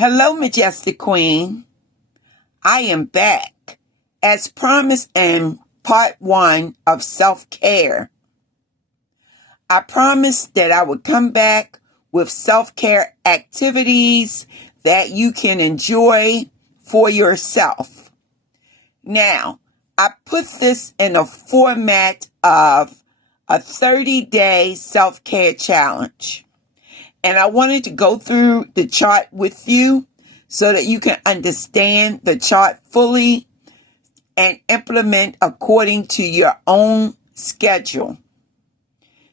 Hello, Majestic Queen. I am back, as promised in part 1 of self-care. I promised that I would come back with self-care activities that you can enjoy for yourself. Now, I put this in a format of a 30-day self-care challenge. And I wanted to go through the chart with you so that you can understand the chart fully and implement according to your own schedule.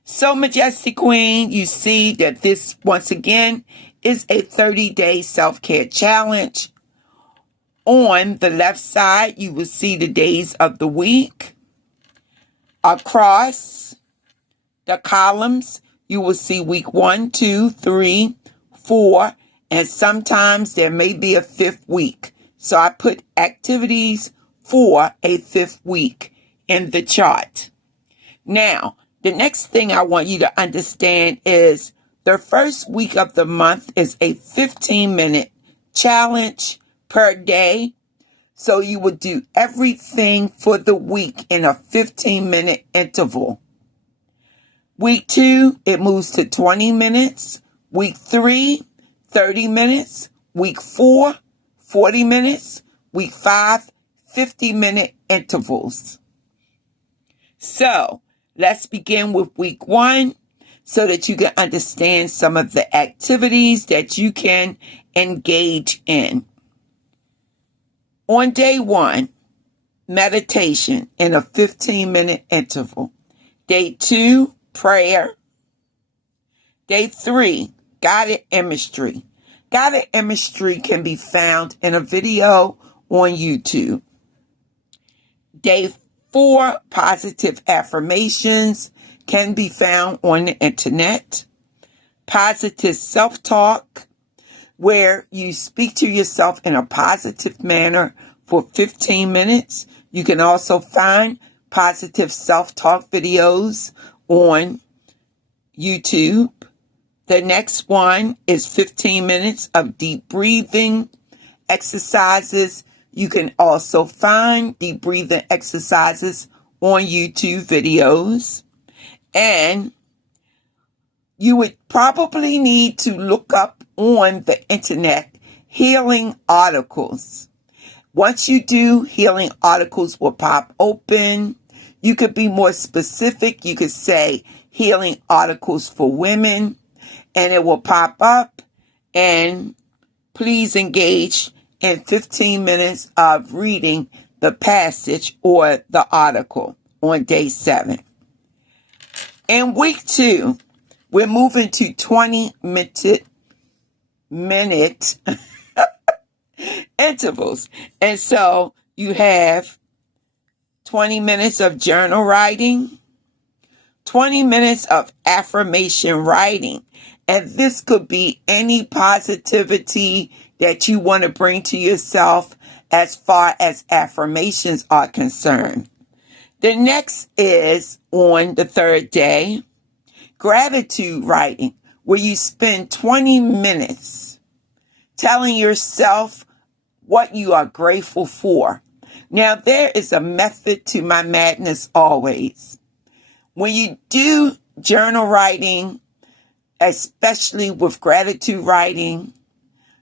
So, Majestic Queen, you see that this, once again, is a 30-day self-care challenge. On the left side, you will see the days of the week. Across the columns, you will see week 1, 2, 3, 4, and sometimes there may be a 5th week. So I put activities for a 5th week in the chart. Now, the next thing I want you to understand is the first week of the month is a 15-minute challenge per day. So you would do everything for the week in a 15-minute interval. Week 2, it moves to 20 minutes. Week 3, 30 minutes. Week 4, 40 minutes. Week 5, 50-minute intervals. So, let's begin with week 1 so that you can understand some of the activities that you can engage in. On day 1, meditation in a 15-minute interval. Day 2, prayer. Day 3, guided imagery. Guided imagery can be found in a video on YouTube. Day 4, positive affirmations can be found on the internet. Positive self-talk, where you speak to yourself in a positive manner for 15 minutes. You can also find positive self-talk videos on YouTube. The next one is 15 minutes of deep breathing exercises. You can also find deep breathing exercises on YouTube videos. And you would probably need to look up on the internet healing articles. Once you do, healing articles will pop open. You could be more specific. You could say healing articles for women, and it will pop up. And please engage in 15 minutes of reading the passage or the article on day 7. In week 2, we're moving to 20-minute intervals. And so you have 20 minutes of journal writing, 20 minutes of affirmation writing. And this could be any positivity that you want to bring to yourself as far as affirmations are concerned. The next is on the 3rd day, gratitude writing, where you spend 20 minutes telling yourself what you are grateful for. Now, there is a method to my madness always. When you do journal writing, especially with gratitude writing,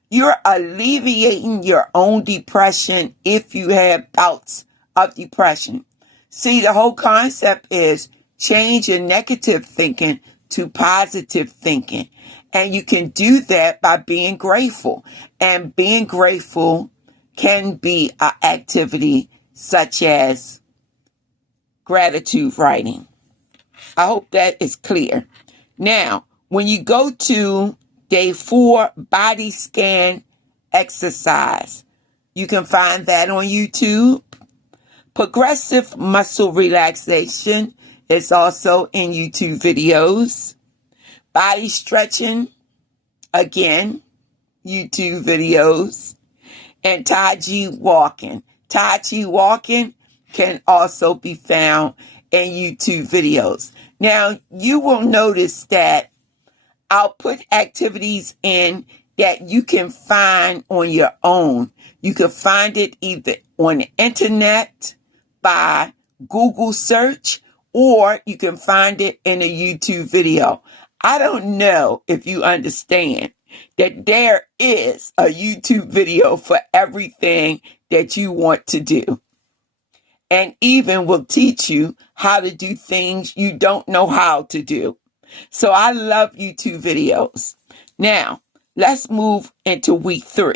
you're alleviating your own depression if you have bouts of depression. See, the whole concept is change your negative thinking to positive thinking. And you can do that by being grateful. And being grateful can be an activity such as gratitude writing. I hope that is clear. Now, when you go to day 4, body scan exercise, you can find that on YouTube. Progressive muscle relaxation is also in YouTube videos. Body stretching, again, YouTube videos. And Tai Chi walking. Tai Chi walking can also be found in YouTube videos. Now, you will notice that I'll put activities in that you can find on your own. You can find it either on the internet by Google search, or you can find it in a YouTube video. I don't know if you understand that there is a YouTube video for everything that you want to do, and even will teach you how to do things you don't know how to do. So I love YouTube videos. Now, let's move into week 3.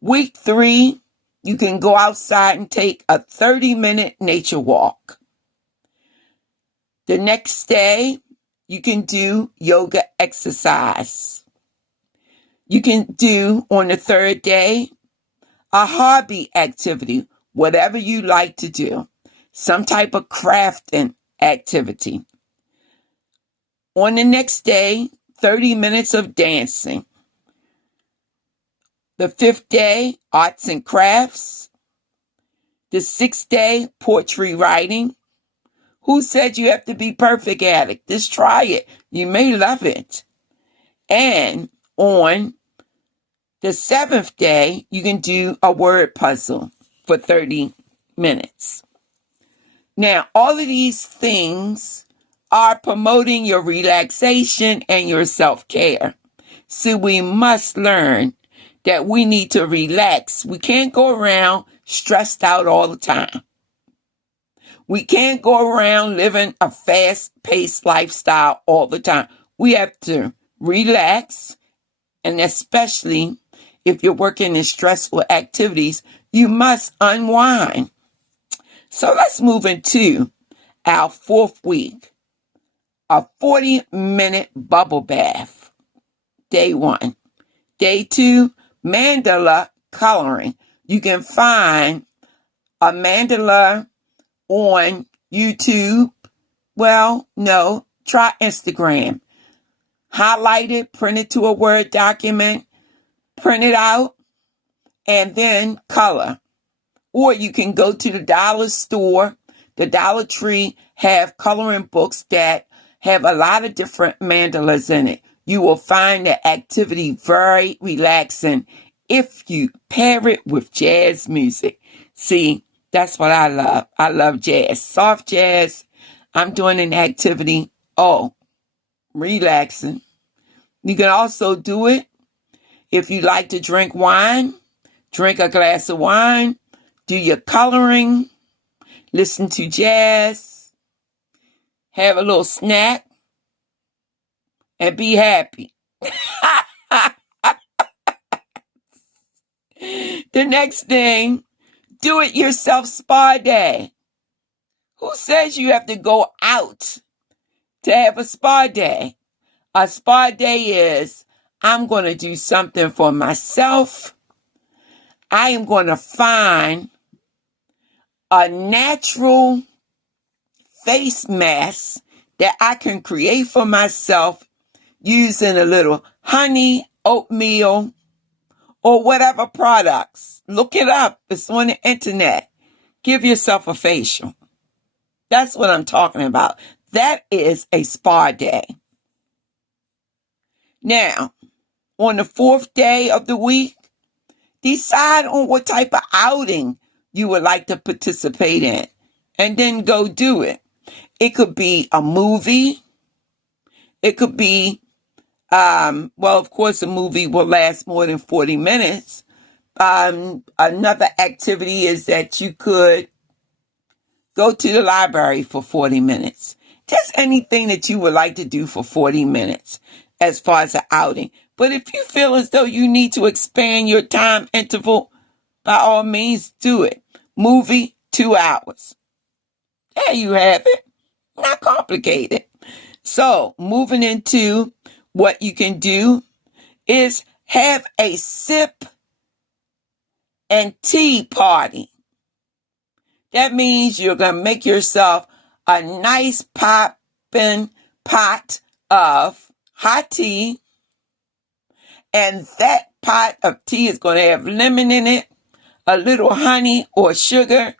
Week 3, you can go outside and take a 30-minute nature walk. The next day, you can do yoga exercise. You can do, on the 3rd day, a hobby activity, whatever you like to do, some type of crafting activity. On the next day, 30 minutes of dancing. The 5th day, arts and crafts. The 6th day, poetry writing. Who said you have to be perfect at it? Just try it. You may love it. And on the 7th day, you can do a word puzzle for 30 minutes. Now, all of these things are promoting your relaxation and your self-care. So we must learn that we need to relax. We can't go around stressed out all the time. We can't go around living a fast-paced lifestyle all the time. We have to relax, and especially if you're working in stressful activities, you must unwind. So let's move into our 4th week, a 40-minute bubble bath. Day 1. Day 2, mandala coloring. You can find a mandala on YouTube. Well, no, try Instagram. Highlight it, print it to a Word document, print it out, and then color. Or you can go to the dollar store. The Dollar Tree have coloring books that have a lot of different mandalas in it. You will find the activity very relaxing if you pair it with jazz music. See, that's what I love. I love jazz. Soft jazz. I'm doing an activity. Oh, relaxing. You can also do it if you like to drink wine. Drink a glass of wine. Do your coloring. Listen to jazz. Have a little snack. And be happy. The next thing, do it yourself spa day. Who says you have to go out to have a spa day? A spa day is, I'm going to do something for myself. I am going to find a natural face mask that I can create for myself using a little honey, oatmeal, or whatever products. Look it up. It's on the internet. Give yourself a facial. That's what I'm talking about. That is a spa day. Now, on the 4th day of the week, decide on what type of outing you would like to participate in, and then go do it. It could be a movie. It could be, well, of course, a movie will last more than 40 minutes. Another activity is that you could go to the library for 40 minutes. Just anything that you would like to do for 40 minutes as far as an outing. But if you feel as though you need to expand your time interval, by all means, do it. Movie, 2 hours. There you have it. Not complicated. So, moving into what you can do is have a sip and tea party. That means you're going to make yourself a nice popping pot of hot tea. And that pot of tea is going to have lemon in it, a little honey or sugar.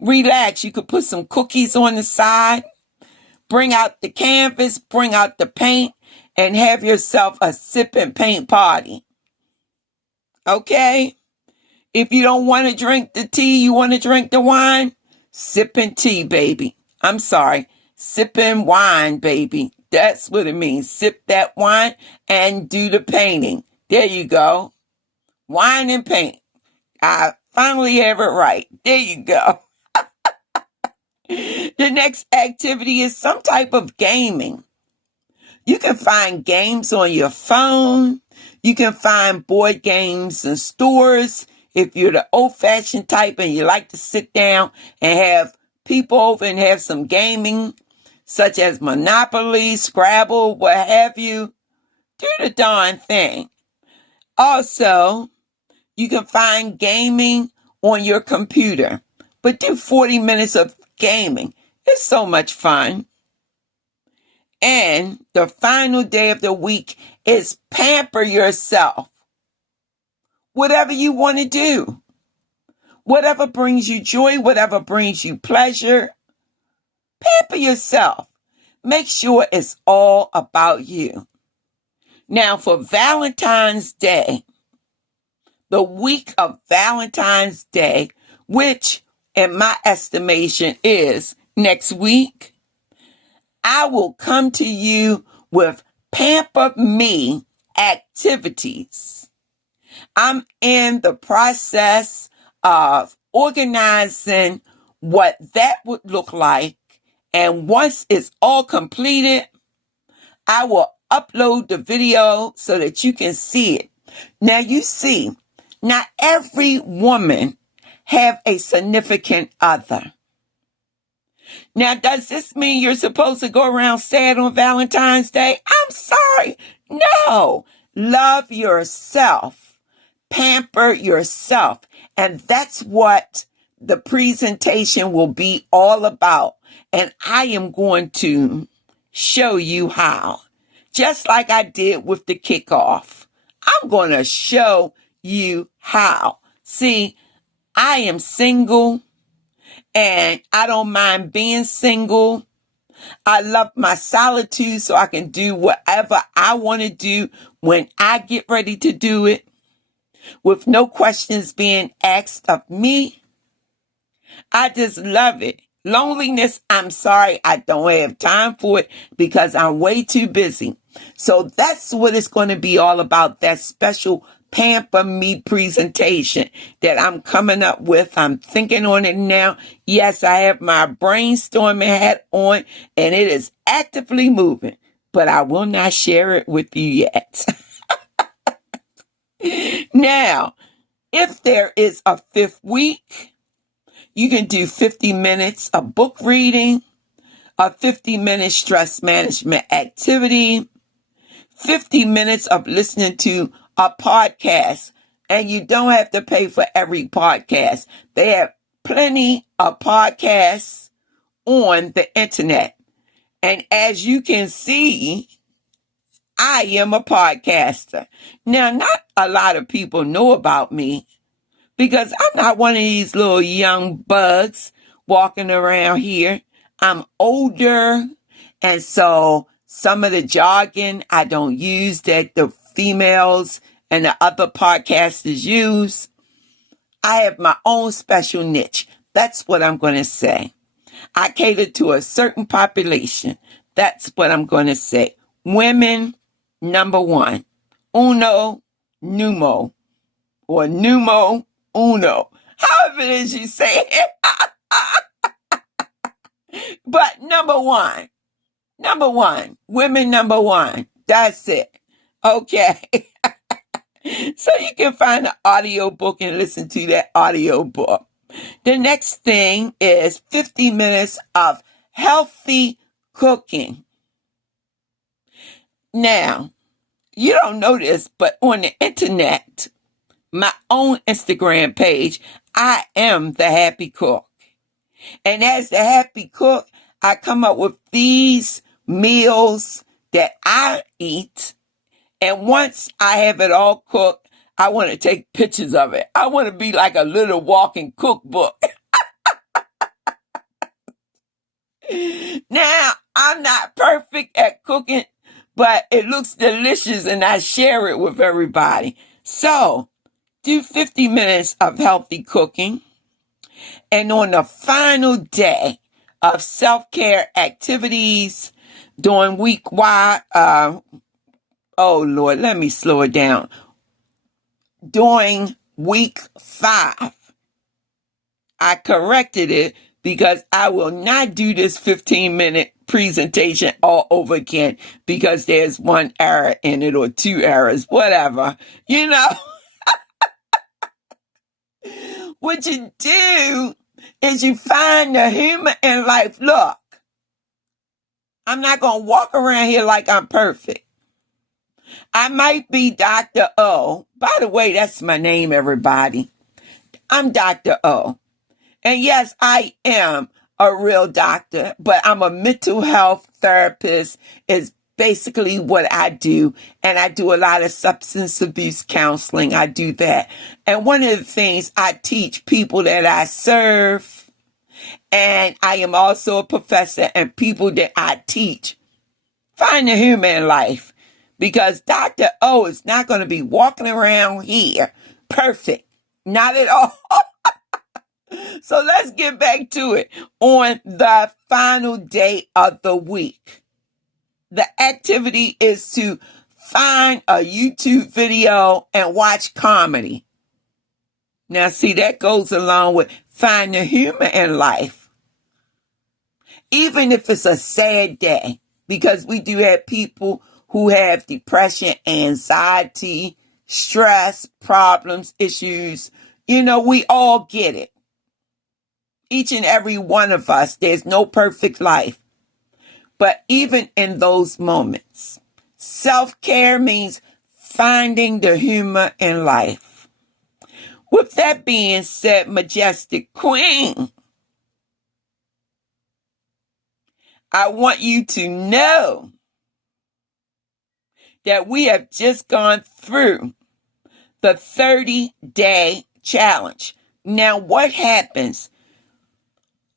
Relax. You could put some cookies on the side. Bring out the canvas, bring out the paint, and have yourself a sip and paint party. Okay? If you don't want to drink the tea, you want to drink the wine, sipping tea, baby. I'm sorry, sipping wine, baby. That's what it means. Sip that wine and do the painting. There you go. Wine and paint. I finally have it right. There you go. The next activity is some type of gaming. You can find games on your phone. You can find board games in stores. If you're the old-fashioned type and you like to sit down and have people over and have some gaming, such as Monopoly, Scrabble, what have you, do the darn thing. Also, you can find gaming on your computer, but do 40 minutes of gaming. It's so much fun. And the final day of the week is pamper yourself. Whatever you want to do. Whatever brings you joy, whatever brings you pleasure. Pamper yourself. Make sure it's all about you. Now for Valentine's Day, the week of Valentine's Day, which in my estimation is next week, I will come to you with Pamper Me activities. I'm in the process of organizing what that would look like. And once it's all completed, I will upload the video so that you can see it. Now you see, not every woman have a significant other. Now, does this mean you're supposed to go around sad on Valentine's Day? I'm sorry. No. Love yourself. Pamper yourself. And that's what the presentation will be all about. And I am going to show you how. Just like I did with the kickoff. I'm going to show you how. See, I am single. And I don't mind being single. I love my solitude so I can do whatever I want to do when I get ready to do it with no questions being asked of me. I just love it. Loneliness, I'm sorry, I don't have time for it because I'm way too busy. So that's what it's going to be all about, that special Pamper Me presentation that I'm coming up with. I'm thinking on it now. Yes, I have my brainstorming hat on and it is actively moving, but I will not share it with you yet. Now, if there is a fifth week, you can do 50 minutes of book reading, a 50-minute stress management activity, 50 minutes of listening to a podcast. And you don't have to pay for every podcast. They have plenty of podcasts on the internet. And as you can see, I am a podcaster. Now, not a lot of people know about me because I'm not one of these little young bugs walking around here. I'm older, and so some of the jargon I don't use that the females and the other podcasters use. I have my own special niche. That's what I'm going to say. I cater to a certain population. That's what I'm going to say. Women, number one. Uno, numo. Or numo, uno. However it is you say it. But number one. Women number one. That's it. Okay. So you can find the audio book and listen to that audio book. The next thing is 50 minutes of healthy cooking. Now, you don't know this, but on the internet, my own Instagram page, I am the Happy Cook. And as the Happy Cook, I come up with these meals that I eat. And once I have it all cooked, I want to take pictures of it. I want to be like a little walking cookbook. Now, I'm not perfect at cooking, but it looks delicious and I share it with everybody. So do 50 minutes of healthy cooking. And on the final day of self-care activities during week oh Lord, let me slow it down. During week 5, I corrected it because I will not do this 15-minute presentation all over again because there's one error in it or 2 errors, whatever. You know, what you do is you find the humor in life. Look, I'm not going to walk around here like I'm perfect. I might be Dr. O. By the way, that's my name, everybody. I'm Dr. O. And yes, I am a real doctor, but I'm a mental health therapist is basically what I do. And I do a lot of substance abuse counseling. I do that. And one of the things I teach people that I serve, and I am also a professor, and people that I teach, find the humor in life. Because Dr. O is not going to be walking around here perfect. Not at all. So let's get back to it. On the final day of the week, the activity is to find a YouTube video and watch comedy. Now, see, that goes along with find the humor in life. Even if it's a sad day, because we do have people who have depression, anxiety, stress, problems, issues. You know, we all get it. Each and every one of us, there's no perfect life. But even in those moments, self-care means finding the humor in life. With that being said, Majestic Queen, I want you to know that we have just gone through the 30-day challenge. Now, what happens?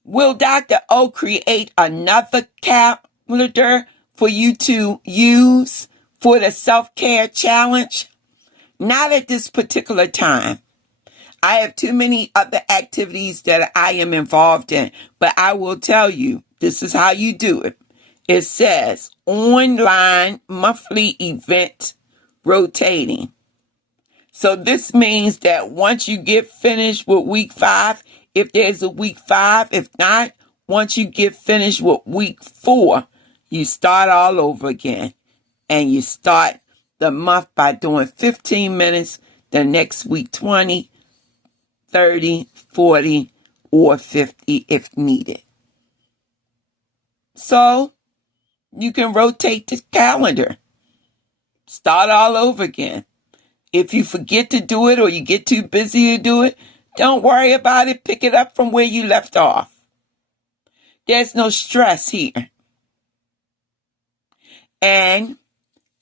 Will Dr. O create another calendar for you to use for the self-care challenge? Not at this particular time. I have too many other activities that I am involved in, but I will tell you, this is how you do it. It says online monthly event rotating. So this means that once you get finished with week 5, if there's a week 5, if not, once you get finished with week 4, you start all over again. And you start the month by doing 15 minutes, the next week 20, 30, 40, or 50 if needed. So you can rotate the calendar. Start all over again. If you forget to do it or you get too busy to do it, don't worry about it. Pick it up from where you left off. There's no stress here. And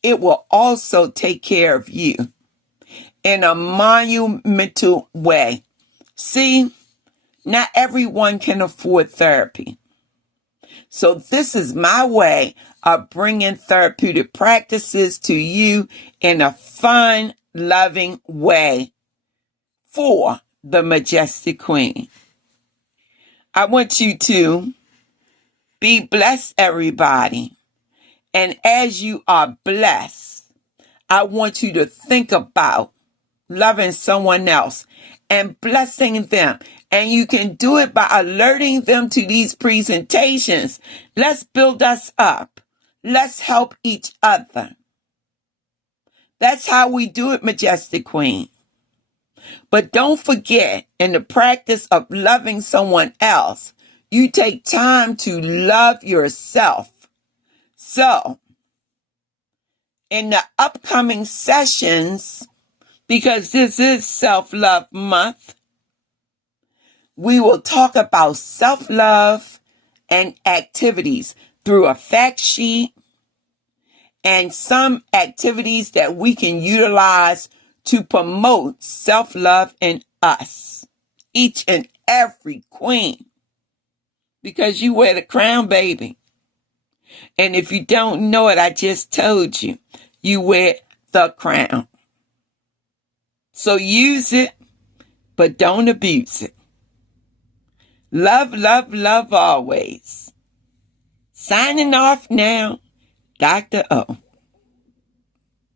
it will also take care of you in a monumental way. See, not everyone can afford therapy. So this is my way of bringing therapeutic practices to you in a fun, loving way for the Majestic Queen. I want you to be blessed, everybody. And as you are blessed, I want you to think about loving someone else and blessing them. And you can do it by alerting them to these presentations. Let's build us up. Let's help each other. That's how we do it, Majestic Queen. But don't forget, in the practice of loving someone else, you take time to love yourself. So, in the upcoming sessions, because this is Self-Love Month, we will talk about self-love and activities through a fact sheet and some activities that we can utilize to promote self-love in us, each and every queen, because you wear the crown, baby. And if you don't know it, I just told you, you wear the crown. So use it, but don't abuse it. Love, love, love always. Signing off now, Dr. O.